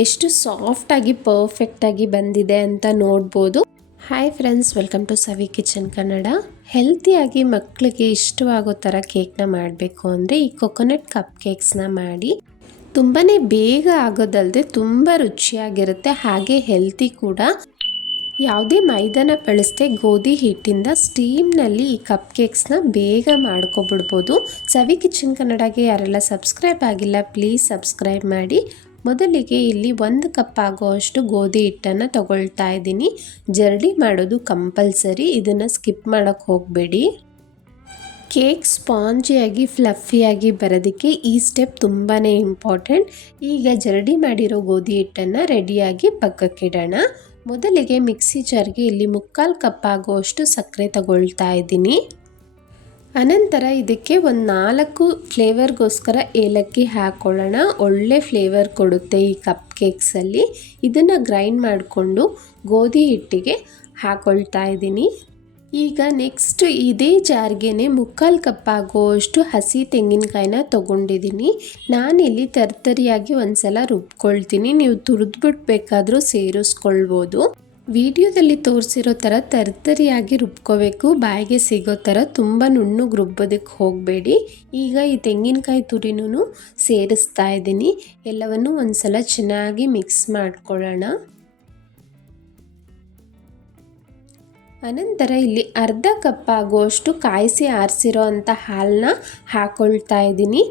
ಎಷ್ಟು ಸಾಫ್ಟಾಗಿ ಪರ್ಫೆಕ್ಟಾಗಿ ಬಂದಿದೆ ಅಂತ ನೋಡ್ಬೋದು. Hi friends welcome to Savi kitchen Kannada ಹೆಲ್ತಿಯಾಗಿ ಮಕ್ಕಳಿಗೆ ಇಷ್ಟವಾಗೋ ಥರ ಕೇಕ್ನ ಮಾಡಬೇಕು ಅಂದರೆ ಈ ಕೊಕೊನಟ್ ಕಪ್ ಕೇಕ್ಸ್ನ ಮಾಡಿ. ತುಂಬಾ ಬೇಗ ಆಗೋದಲ್ಲದೆ ತುಂಬ ರುಚಿಯಾಗಿರುತ್ತೆ, ಹಾಗೆ ಹೆಲ್ತಿ ಕೂಡ. ಯಾವುದೇ ಮೈದಾನ ಬಳಸದೆ ಗೋಧಿ ಹಿಟ್ಟಿಂದ ಸ್ಟೀಮ್ನಲ್ಲಿ ಈ ಕಪ್ ಕೇಕ್ಸ್ನ ಬೇಗ ಮಾಡ್ಕೊಬಿಡ್ಬೋದು. ಸವಿ ಕಿಚನ್ ಕನ್ನಡಗೆ ಯಾರೆಲ್ಲ ಸಬ್ಸ್ಕ್ರೈಬ್ ಆಗಿಲ್ಲ ಪ್ಲೀಸ್ ಸಬ್ಸ್ಕ್ರೈಬ್ ಮಾಡಿ. ಮೊದಲಿಗೆ ಇಲ್ಲಿ ಒಂದು ಕಪ್ ಆಗುವಷ್ಟು ಗೋಧಿ ಹಿಟ್ಟನ್ನು ತಗೊಳ್ತಾ ಇದ್ದೀನಿ. ಜರಡಿ ಮಾಡೋದು ಕಂಪಲ್ಸರಿ. ಇದನ್ನು ಸ್ಕಿಪ್ ಮಾಡೋಕ್ಕೆ ಹೋಗಬೇಡಿ. ಕೇಕ್ ಸ್ಪಾಂಜಿಯಾಗಿ, ಫ್ಲಫಿಯಾಗಿ ಬರೋದಕ್ಕೆ ಈ ಸ್ಟೆಪ್ ತುಂಬಾ ಇಂಪಾರ್ಟೆಂಟ್. ಈಗ ಜರಡಿ ಮಾಡಿರೋ ಗೋಧಿ ಹಿಟ್ಟನ್ನು ರೆಡಿಯಾಗಿ ಪಕ್ಕಕ್ಕಿಡೋಣ ಮೊದಲಿಗೆ ಮಿಕ್ಸಿ ಜಾರ್ಗೆ ಇಲ್ಲಿ ಮುಕ್ಕಾಲು ಕಪ್ ಆಗುವಷ್ಟು ಸಕ್ಕರೆ ತಗೊಳ್ತಾ ಇದ್ದೀನಿ. ಅನಂತರ ಇದಕ್ಕೆ ಒಂದು ನಾಲ್ಕು ಫ್ಲೇವರ್ಗೋಸ್ಕರ ಏಲಕ್ಕಿ ಹಾಕ್ಕೊಳ್ಳೋಣ ಒಳ್ಳೆ ಫ್ಲೇವರ್ ಕೊಡುತ್ತೆ ಈ ಕಪ್ ಕೇಕ್ಸಲ್ಲಿ ಇದನ್ನು ಗ್ರೈಂಡ್ ಮಾಡಿಕೊಂಡು ಗೋಧಿ ಹಿಟ್ಟಿಗೆ ಹಾಕ್ಕೊಳ್ತಾ ಇದ್ದೀನಿ. ಈಗ ನೆಕ್ಸ್ಟ್ ಇದೇ ಜಾರ್ಗೆನೆ ಮುಕ್ಕಾಲು ಕಪ್ ಆಗುವಷ್ಟು ಹಸಿ ತೆಂಗಿನಕಾಯಿನ ತೊಗೊಂಡಿದ್ದೀನಿ. ನಾನಿಲ್ಲಿ ತರ್ತರಿಯಾಗಿ ಒಂದ್ಸಲ ರುಬ್ಕೊಳ್ತೀನಿ. ನೀವು ತುರಿದ್ಬಿಟ್ಟು ಬೇಕಾದರೂ ಸೇರಿಸ್ಕೊಳ್ಬೋದು. ವಿಡಿಯೋದಲ್ಲಿ ತೋರಿಸಿರೋ ಥರ ತರ್ತರಿಯಾಗಿ ರುಬ್ಕೋಬೇಕು. ಬಾಯಿಗೆ ಸಿಗೋ ಥರ ತುಂಬ ನುಣ್ಣಗೆ ರುಬ್ಬೋದಕ್ಕೆ ಹೋಗಬೇಡಿ. ಈಗ ಈ ತೆಂಗಿನಕಾಯಿ ತುರಿನೂ ಸೇರಿಸ್ತಾ ಇದ್ದೀನಿ. ಎಲ್ಲವನ್ನು ಒಂದು ಸಲ ಚೆನ್ನಾಗಿ ಮಿಕ್ಸ್ ಮಾಡ್ಕೊಳ್ಳೋಣ. ಅನಂತರ ಇಲ್ಲಿ ಅರ್ಧ ಕಪ್ ಆಗುವಷ್ಟು ಕಾಯಿಸಿ ಆರಿಸಿರೋ ಅಂಥ ಹಾಲನ್ನ ಹಾಕ್ಕೊಳ್ತಾ ಇದ್ದೀನಿ.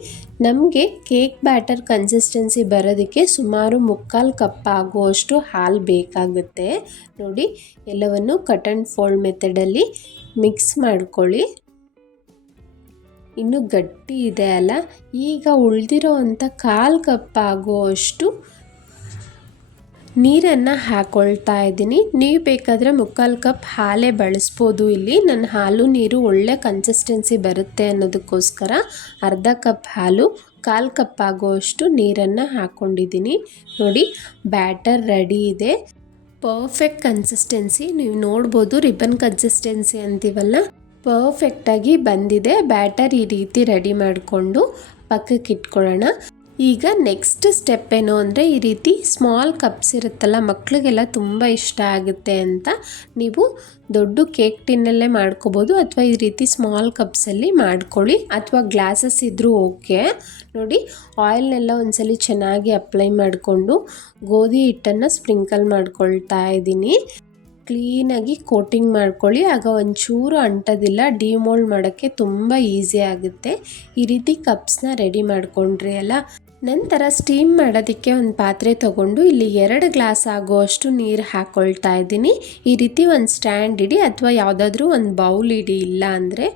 ನಮಗೆ ಕೇಕ್ ಬ್ಯಾಟರ್ ಕನ್ಸಿಸ್ಟೆನ್ಸಿ ಬರೋದಕ್ಕೆ ಸುಮಾರು ಮುಕ್ಕಾಲು ಕಪ್ ಆಗುವಷ್ಟು ಹಾಲು ಬೇಕಾಗುತ್ತೆ. ನೋಡಿ, ಎಲ್ಲವನ್ನು ಕಟ್ ಆ್ಯಂಡ್ ಫೋಲ್ಡ್ ಮೆಥಡಲ್ಲಿ ಮಿಕ್ಸ್ ಮಾಡ್ಕೊಳ್ಳಿ. ಇನ್ನು ಗಟ್ಟಿ ಇದೆ ಅಲ್ಲ, ಈಗ ಉಳಿದಿರೋ ಅಂಥ ಕಾಲು ಕಪ್ ಆಗುವಷ್ಟು ನೀರನ್ನು ಹಾಕ್ಕೊಳ್ತಾ ಇದ್ದೀನಿ. ನೀವು ಬೇಕಾದರೆ ಮುಕ್ಕಾಲು ಕಪ್ ಹಾಲೇ ಬಳಸ್ಬೋದು. ಇಲ್ಲಿ ನನ್ನ ಹಾಲು ನೀರು ಒಳ್ಳೆ ಕನ್ಸಿಸ್ಟೆನ್ಸಿ ಬರುತ್ತೆ ಅನ್ನೋದಕ್ಕೋಸ್ಕರ ಅರ್ಧ ಕಪ್ ಹಾಲು, ಕಾಲು ಕಪ್ ಆಗುವಷ್ಟು ನೀರನ್ನು ಹಾಕ್ಕೊಂಡಿದ್ದೀನಿ ನೋಡಿ, ಬ್ಯಾಟರ್ ರೆಡಿ ಇದೆ. ಪರ್ಫೆಕ್ಟ್ ಕನ್ಸಿಸ್ಟೆನ್ಸಿ ನೀವು ನೋಡ್ಬೋದು ರಿಬನ್ ಕನ್ಸಿಸ್ಟೆನ್ಸಿ ಅಂತೀವಲ್ಲ. ಪರ್ಫೆಕ್ಟಾಗಿ ಬಂದಿದೆ. ಬ್ಯಾಟರ್ ಈ ರೀತಿ ರೆಡಿ ಮಾಡಿಕೊಂಡು ಪಕ್ಕಕ್ಕೆ ಇಟ್ಕೊಳ್ಳೋಣ ಈಗ ನೆಕ್ಸ್ಟ್ ಸ್ಟೆಪ್ ಏನು ಅಂದರೆ ಈ ರೀತಿ ಸ್ಮಾಲ್ ಕಪ್ಸ್ ಇರುತ್ತಲ್ಲ ಮಕ್ಕಳಿಗೆಲ್ಲ ತುಂಬ ಇಷ್ಟ ಆಗುತ್ತೆ ಅಂತ ನೀವು ದೊಡ್ಡ ಕೇಕ್ ಟಿನ್ನಲ್ಲೇ ಮಾಡ್ಕೋಬೋದು ಅಥವಾ ಈ ರೀತಿ ಸ್ಮಾಲ್ ಕಪ್ಸಲ್ಲಿ ಮಾಡ್ಕೊಳ್ಳಿ. ಅಥವಾ ಗ್ಲಾಸಸ್ ಇದ್ದರೂ ಓಕೆ ನೋಡಿ ಆಯಿಲ್ನೆಲ್ಲ ಒಂದ್ಸಲಿ ಚೆನ್ನಾಗಿ ಅಪ್ಲೈ ಮಾಡಿಕೊಂಡು ಗೋಧಿ ಹಿಟ್ಟನ್ನು ಸ್ಪ್ರಿಂಕಲ್ ಮಾಡ್ಕೊಳ್ತಾ ಇದ್ದೀನಿ. ಕ್ಲೀನಾಗಿ ಕೋಟಿಂಗ್ ಮಾಡ್ಕೊಳ್ಳಿ. ಆಗ ಒಂಚೂರು ಅಂಟೋದಿಲ್ಲ, ಡಿಮೋಲ್ಡ್ ಮಾಡೋಕ್ಕೆ ತುಂಬ ಈಸಿ ಆಗುತ್ತೆ. ಈ ರೀತಿ ಕಪ್ಸ್ನ ರೆಡಿ ಮಾಡ್ಕೊಂಡ್ರಿ ಅಲ್ಲ? ನಂತರ ಸ್ಟೀಮ್ ಮಾಡೋದಕ್ಕೆ ಒಂದು ಪಾತ್ರೆ ತಗೊಂಡು ಇಲ್ಲಿ ಎರಡು ಗ್ಲಾಸ್ ಆಗುವಷ್ಟು ನೀರು ಹಾಕ್ಕೊಳ್ತಾ ಇದ್ದೀನಿ. ಈ ರೀತಿ ಒಂದು ಸ್ಟ್ಯಾಂಡ್ ಇಡಿ ಅಥವಾ ಯಾವುದಾದ್ರೂ ಒಂದು ಬೌಲ್ ಇಡಿ, ಇಲ್ಲ ಅಂದರೆ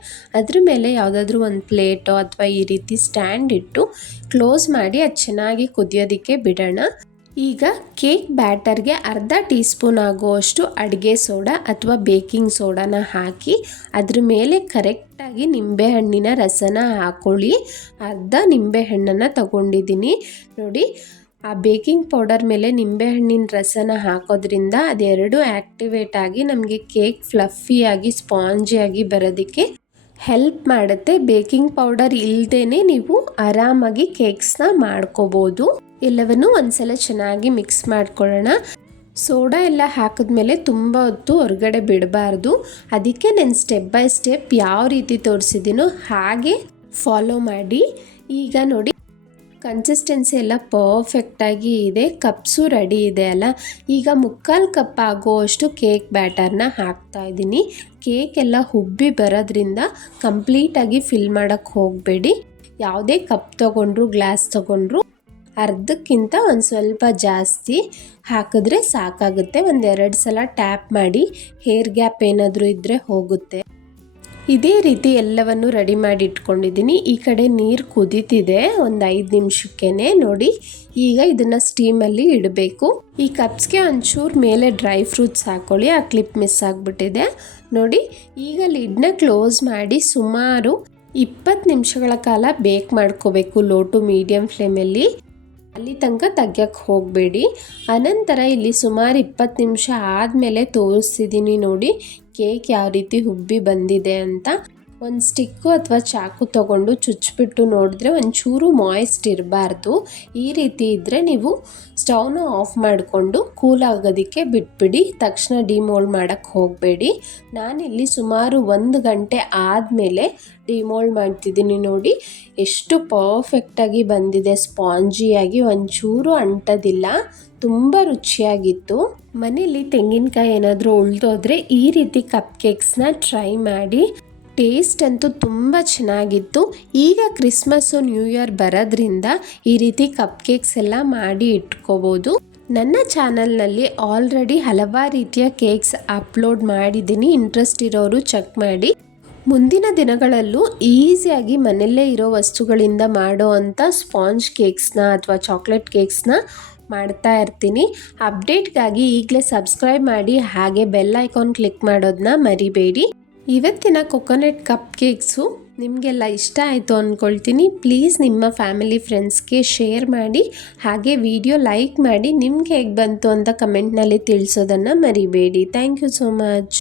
ಅದ್ರ ಮೇಲೆ ಯಾವುದಾದ್ರೂ ಒಂದು ಪ್ಲೇಟೋ ಅಥವಾ ಈ ರೀತಿ ಸ್ಟ್ಯಾಂಡ್ ಇಟ್ಟು ಕ್ಲೋಸ್ ಮಾಡಿ ಅದು ಚೆನ್ನಾಗಿ ಕುದಿಯೋದಕ್ಕೆ ಬಿಡೋಣ. ಈಗ ಕೇಕ್ ಬ್ಯಾಟರ್ಗೆ ಅರ್ಧ ಟೀ ಸ್ಪೂನ್ ಆಗುವಷ್ಟು ಅಡುಗೆ ಸೋಡಾ ಅಥವಾ ಬೇಕಿಂಗ್ ಸೋಡಾನ ಹಾಕಿ ಅದ್ರ ಮೇಲೆ ಕರೆಕ್ಟಾಗಿ ನಿಂಬೆಹಣ್ಣಿನ ರಸನ ಹಾಕೊಳ್ಳಿ. ಅರ್ಧ ನಿಂಬೆಹಣ್ಣನ್ನು ತಗೊಂಡಿದ್ದೀನಿ. ನೋಡಿ, ಆ ಬೇಕಿಂಗ್ ಪೌಡರ್ ಮೇಲೆ ನಿಂಬೆಹಣ್ಣಿನ ರಸನ ಹಾಕೋದ್ರಿಂದ ಅದೆರಡು ಆ್ಯಕ್ಟಿವೇಟ್ ಆಗಿ ನಮಗೆ ಕೇಕ್ ಫ್ಲಫಿಯಾಗಿ, ಸ್ಪಾಂಜಿಯಾಗಿ ಬರೋದಕ್ಕೆ ಹೆಲ್ಪ್ ಮಾಡುತ್ತೆ. ಬೇಕಿಂಗ್ ಪೌಡರ್ ಇಲ್ಲದೇ ನೀವು ಆರಾಮಾಗಿ ಕೇಕ್ಸ್ನ ಮಾಡ್ಕೋಬೋದು. ಎಲ್ಲವನ್ನು ಒಂದ್ಸಲ ಚೆನ್ನಾಗಿ ಮಿಕ್ಸ್ ಮಾಡ್ಕೊಳ್ಳೋಣ. ಸೋಡಾ ಎಲ್ಲ ಹಾಕಿದ್ಮೇಲೆ ತುಂಬ ಹೊತ್ತು ಹೊರಗಡೆ ಬಿಡಬಾರ್ದು. ಅದಕ್ಕೆ ನಾನು ಸ್ಟೆಪ್ ಬೈ ಸ್ಟೆಪ್ ಯಾವ ರೀತಿ ತೋರಿಸಿದ್ದೀನೋ ಹಾಗೆ ಫಾಲೋ ಮಾಡಿ. ಈಗ ನೋಡಿ ಕನ್ಸಿಸ್ಟೆನ್ಸಿ ಎಲ್ಲ ಪರ್ಫೆಕ್ಟಾಗಿ ಇದೆ ಕಪ್ಸು ರೆಡಿ ಇದೆ ಅಲ್ಲ? ಈಗ ಮುಕ್ಕಾಲು ಕಪ್ ಆಗುವಷ್ಟು ಕೇಕ್ ಬ್ಯಾಟರ್ನ ಹಾಕ್ತಾ ಇದ್ದೀನಿ. ಕೇಕ್ ಎಲ್ಲ ಹುಬ್ಬಿ ಬರೋದ್ರಿಂದ ಕಂಪ್ಲೀಟಾಗಿ ಫಿಲ್ ಮಾಡೋಕ್ಕೆ ಹೋಗಬೇಡಿ. ಯಾವುದೇ ಕಪ್ ತೊಗೊಂಡ್ರು ಗ್ಲಾಸ್ ತೊಗೊಂಡ್ರು ಅರ್ಧಕ್ಕಿಂತ ಒಂದು ಸ್ವಲ್ಪ ಜಾಸ್ತಿ ಹಾಕಿದ್ರೆ ಸಾಕಾಗುತ್ತೆ. ಒಂದೆರಡು ಸಲ ಟ್ಯಾಪ್ ಮಾಡಿ ಹೇರ್ ಗ್ಯಾಪ್ ಏನಾದರೂ ಇದ್ದರೆ ಹೋಗುತ್ತೆ. ಇದೇ ರೀತಿ ಎಲ್ಲವನ್ನು ರೆಡಿ ಮಾಡಿ ಇಟ್ಕೊಂಡಿದ್ದೀನಿ. ಈ ಕಡೆ ನೀರು ಕುದೀತಿದೆ. ಒಂದು ಐದು ನಿಮಿಷಕ್ಕೇ ನೋಡಿ. ಈಗ ಇದನ್ನು ಸ್ಟೀಮಲ್ಲಿ ಇಡಬೇಕು. ಈ ಕಪ್ಸ್ಗೆ ಒಂಚೂರು ಮೇಲೆ ಡ್ರೈ ಫ್ರೂಟ್ಸ್ ಹಾಕ್ಕೊಳ್ಳಿ ಆ ಕ್ಲಿಪ್ ಮಿಸ್ ಆಗಿಬಿಟ್ಟಿದೆ. ನೋಡಿ, ಈಗ ಲಿಡ್ನ ಕ್ಲೋಸ್ ಮಾಡಿ ಸುಮಾರು ಇಪ್ಪತ್ತು ನಿಮಿಷಗಳ ಕಾಲ ಬೇಕ್ ಮಾಡ್ಕೋಬೇಕು. ಲೋ ಟು ಮೀಡಿಯಮ್ ಫ್ಲೇಮಲ್ಲಿ ಅಲ್ಲಿ ತನಕ ತೆಗ್ಯಕ್ಕೆ ಹೋಗಬೇಡಿ. ಅನಂತರ ಇಲ್ಲಿ ಸುಮಾರು ಇಪ್ಪತ್ತು ನಿಮಿಷ ಆದಮೇಲೆ ತೋರಿಸ್ತಿದ್ದೀನಿ ನೋಡಿ, ಕೇಕ್ ಯಾವ ರೀತಿ ಹುಬ್ಬಿ ಬಂದಿದೆ ಅಂತ. ಒಂದು ಸ್ಟಿಕ್ಕು ಅಥವಾ ಚಾಕು ತಗೊಂಡು ಚುಚ್ಚಿಬಿಟ್ಟು ನೋಡಿದ್ರೆ ಒಂಚೂರು ಮಾಯ್ಸ್ಟ್ ಇರಬಾರ್ದು. ಈ ರೀತಿ ಇದ್ದರೆ ನೀವು ಸ್ಟವ್ನ ಆಫ್ ಮಾಡಿಕೊಂಡು ಕೂಲ್ ಆಗೋದಕ್ಕೆ ಬಿಟ್ಬಿಡಿ. ತಕ್ಷಣ ಡಿಮೋಲ್ಡ್ ಮಾಡೋಕ್ಕೆ ಹೋಗಬೇಡಿ. ನಾನಿಲ್ಲಿ ಸುಮಾರು ಒಂದು ಗಂಟೆ ಆದಮೇಲೆ ಡಿಮೋಲ್ಡ್ ಮಾಡ್ತಿದ್ದೀನಿ ನೋಡಿ. ಎಷ್ಟು ಪರ್ಫೆಕ್ಟಾಗಿ ಬಂದಿದೆ. ಸ್ಪಾಂಜಿಯಾಗಿ ಒಂಚೂರು ಅಂಟೋದಿಲ್ಲ. ತುಂಬ ರುಚಿಯಾಗಿತ್ತು. ಮನೇಲಿ ತೆಂಗಿನಕಾಯಿ ಏನಾದರೂ ಉಳಿದೋದ್ರೆ ಈ ರೀತಿ ಕಪ್ ಕೇಕ್ಸ್ನ ಟ್ರೈ ಮಾಡಿ. ಟೇಸ್ಟ್ ಅಂತೂ ತುಂಬ ಚೆನ್ನಾಗಿತ್ತು. ಈಗ ಕ್ರಿಸ್ಮಸ್ಸು ನ್ಯೂ ಇಯರ್ ಬರೋದ್ರಿಂದ ಈ ರೀತಿ ಕಪ್ ಕೇಕ್ಸ್ ಎಲ್ಲ ಮಾಡಿ ಇಟ್ಕೋಬೋದು. ನನ್ನ ಚಾನಲ್ನಲ್ಲಿ ಆಲ್ರೆಡಿ ಹಲವಾರು ರೀತಿಯ ಕೇಕ್ಸ್ ಅಪ್ಲೋಡ್ ಮಾಡಿದ್ದೀನಿ. ಇಂಟ್ರೆಸ್ಟ್ ಇರೋರು ಚೆಕ್ ಮಾಡಿ. ಮುಂದಿನ ದಿನಗಳಲ್ಲೂ ಈಸಿಯಾಗಿ ಮನೆಯಲ್ಲೇ ಇರೋ ವಸ್ತುಗಳಿಂದ ಮಾಡೋ ಅಂಥ ಸ್ಪಾಂಜ್ ಕೇಕ್ಸ್ನ ಅಥವಾ ಚಾಕ್ಲೇಟ್ ಕೇಕ್ಸ್ನ ಮಾಡ್ತಾ ಇರ್ತೀನಿ. ಅಪ್ಡೇಟ್ಗಾಗಿ ಈಗಲೇ ಸಬ್ಸ್ಕ್ರೈಬ್ ಮಾಡಿ ಹಾಗೆ ಬೆಲ್ ಐಕಾನ್ ಕ್ಲಿಕ್ ಮಾಡೋದನ್ನ ಮರಿಬೇಡಿ. ಇವತ್ತಿನ ಕೊಕೊನಟ್ ಕಪ್ ಕೇಕ್ಸು ನಿಮಗೆಲ್ಲ ಇಷ್ಟ ಆಯಿತು ಅಂದ್ಕೊಳ್ತೀನಿ ಪ್ಲೀಸ್ ನಿಮ್ಮ ಫ್ಯಾಮಿಲಿ ಫ್ರೆಂಡ್ಸ್ಗೆ ಶೇರ್ ಮಾಡಿ, ಹಾಗೆ ವಿಡಿಯೋ ಲೈಕ್ ಮಾಡಿ ನಿಮ್ಗೆ ಹೇಗೆ ಬಂತು ಅಂತ ಕಮೆಂಟ್ನಲ್ಲಿ ತಿಳಿಸೋದನ್ನು ಮರಿಬೇಡಿ. Thank you so much